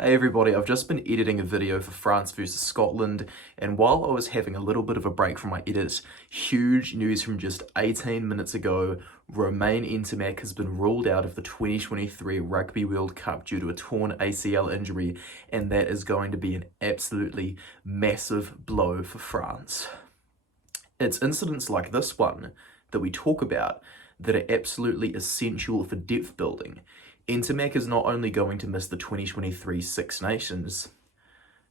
Hey everybody, I've just been editing a video for France versus Scotland, and while I was having a little bit of a break from my edit, huge news from just 18 minutes ago. Romain Ntamack has been ruled out of the 2023 Rugby World Cup due to a torn ACL injury, and that is going to be an absolutely massive blow for France. It's incidents like this one that we talk about that are absolutely essential for depth building. Ntamack is not only going to miss the 2023 Six Nations,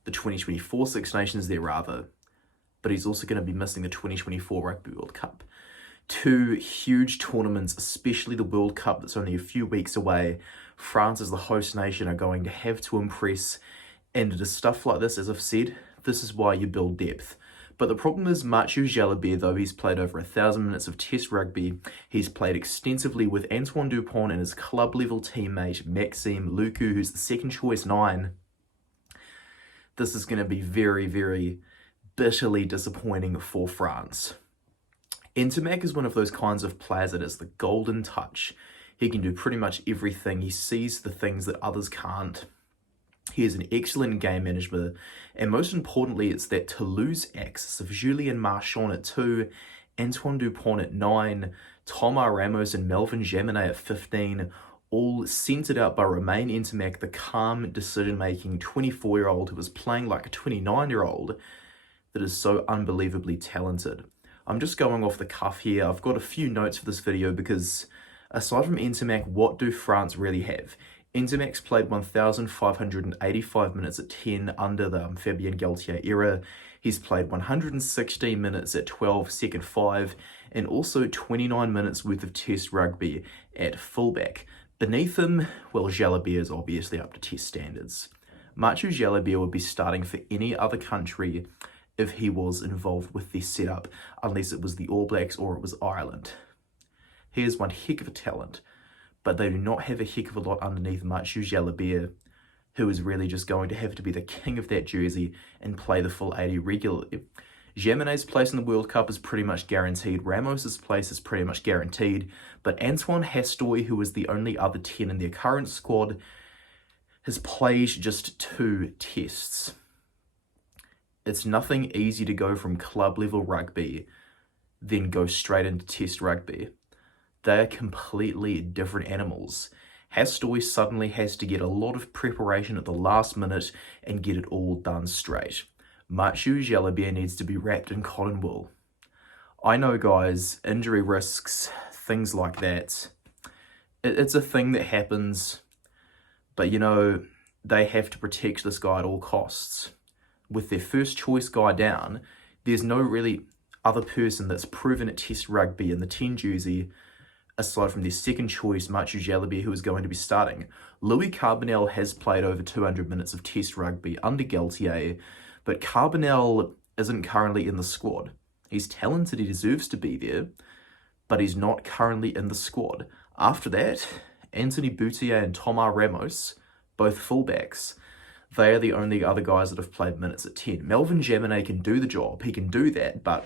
the 2024 Six Nations there rather, but he's also going to be missing the 2024 Rugby World Cup. Two huge tournaments, especially the World Cup that's only a few weeks away. France as the host nation are going to have to impress, and it is stuff like this, as I've said, this is why you build depth. But the problem is Mathieu Jalibert, though he's played over 1,000 minutes of Test rugby, he's played extensively with Antoine Dupont and his club-level teammate Maxime Lucu, who's the second choice 9. This is going to be very, very bitterly disappointing for France. Ntamack is one of those kinds of players that is the golden touch. He can do pretty much everything. He sees the things that others can't. He is an excellent game manager, and most importantly, it's that Toulouse axis of Julien Marchand at 2, Antoine Dupont at 9, Thomas Ramos and Melvin Jaminet at 15, all centred out by Romain Ntamack, the calm, decision-making 24-year-old who was playing like a 29-year-old that is so unbelievably talented. I'm just going off the cuff here. I've got a few notes for this video because aside from Ntamack, what do France really have? Ntamack's played 1,585 minutes at 10 under the Fabien Galthié era. He's played 116 minutes at 12 second 5 and also 29 minutes worth of Test rugby at fullback. Beneath him, well, Jalibert is obviously up to Test standards. Mathieu Jalibert would be starting for any other country if he was involved with this setup, unless it was the All Blacks or it was Ireland. He is one heck of a talent, but they do not have a heck of a lot underneath Mathieu Jalibert, who is really just going to have to be the king of that jersey and play the full 80 regularly. Jaminet's place in the World Cup is pretty much guaranteed, Ramos's place is pretty much guaranteed, but Antoine Hastoy, who is the only other 10 in their current squad, has played just 2 tests. It's nothing easy to go from club level rugby, then go straight into Test rugby. They are completely different animals. Hastoy suddenly has to get a lot of preparation at the last minute and get it all done straight. Mathieu Jalibert needs to be wrapped in cotton wool. I know, guys, injury risks, things like that, it's a thing that happens, but you know, they have to protect this guy at all costs. With their first choice guy down, there's no really other person that's proven at Test rugby in the 10 jersey aside from their second choice, Mathieu Jalibert, who is going to be starting. Louis Carbonell has played over 200 minutes of Test rugby under Galthié, but Carbonell isn't currently in the squad. He's talented, he deserves to be there, but he's not currently in the squad. After that, Anthony Boutier and Thomas Ramos, both fullbacks, they are the only other guys that have played minutes at 10. Melvin Jaminet can do the job, he can do that, but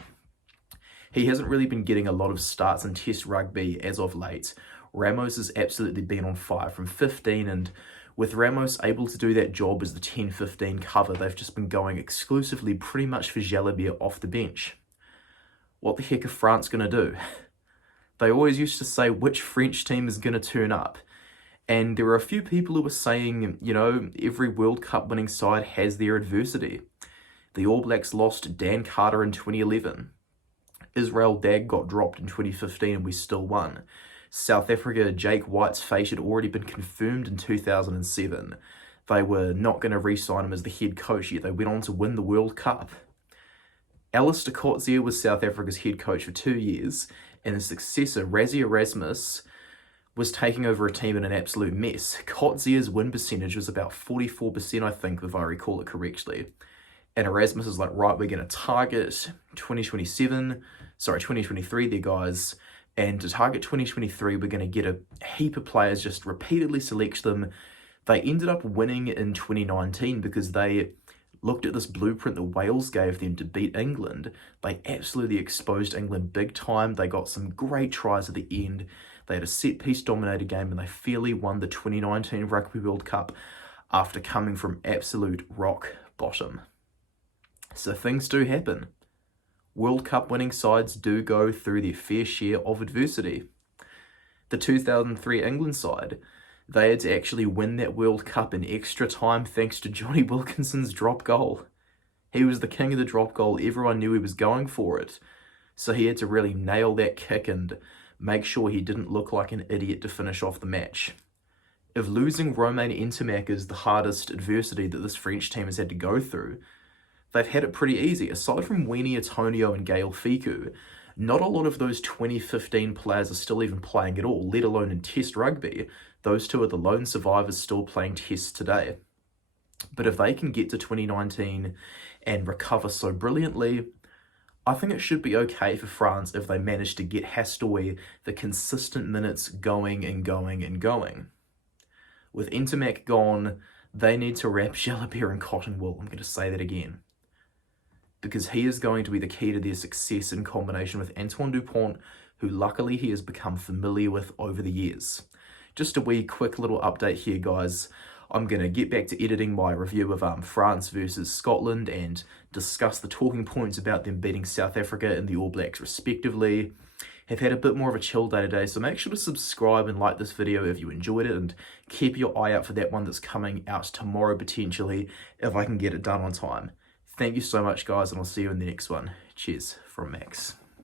he hasn't really been getting a lot of starts in Test rugby as of late. Ramos has absolutely been on fire from 15, and with Ramos able to do that job as the 10-15 cover, they've just been going exclusively pretty much for Jalibert off the bench. What the heck are France going to do? They always used to say which French team is going to turn up. And there are a few people who were saying, you know, every World Cup winning side has their adversity. The All Blacks lost Dan Carter in 2011. Israel Dag got dropped in 2015 and we still won. South Africa, Jake White's fate had already been confirmed in 2007. They were not going to re-sign him as the head coach, yet they went on to win the World Cup. Alistair Coetzee was South Africa's head coach for 2 years, and his successor, Rassie Erasmus, was taking over a team in an absolute mess. Coetzee's win percentage was about 44%, I think, if I recall it correctly. And Erasmus is like, right, we're going to target 2023 there, guys. And to target 2023, we're going to get a heap of players, just repeatedly select them. They ended up winning in 2019 because they looked at this blueprint that Wales gave them to beat England. They absolutely exposed England big time. They got some great tries at the end. They had a set-piece dominated game and they fairly won the 2019 Rugby World Cup. after coming from absolute rock bottom. So things do happen. World Cup winning sides do go through their fair share of adversity. The 2003 England side, they had to actually win that World Cup in extra time thanks to Johnny Wilkinson's drop goal. He was the king of the drop goal, everyone knew he was going for it, so he had to really nail that kick and make sure he didn't look like an idiot to finish off the match. If losing Romain Ntamack is the hardest adversity that this French team has had to go through, they've had it pretty easy. Aside from Weenie Atonio and Gael Fickou, not a lot of those 2015 players are still even playing at all, let alone in Test rugby. Those two are the lone survivors still playing Tests today. But if they can get to 2019 and recover so brilliantly, I think it should be okay for France if they manage to get Hastoy the consistent minutes going and going and going. With Ntamack gone, they need to wrap Jalabert in cotton wool. I'm going to say that again. Because he is going to be the key to their success in combination with Antoine Dupont, who luckily he has become familiar with over the years. Just a wee quick little update here, guys. I'm going to get back to editing my review of France versus Scotland and discuss the talking points about them beating South Africa and the All Blacks respectively. Have had a bit more of a chill day today, so make sure to subscribe and like this video if you enjoyed it, and keep your eye out for that one that's coming out tomorrow potentially, if I can get it done on time. Thank you so much, guys, and I'll see you in the next one. Cheers from Max.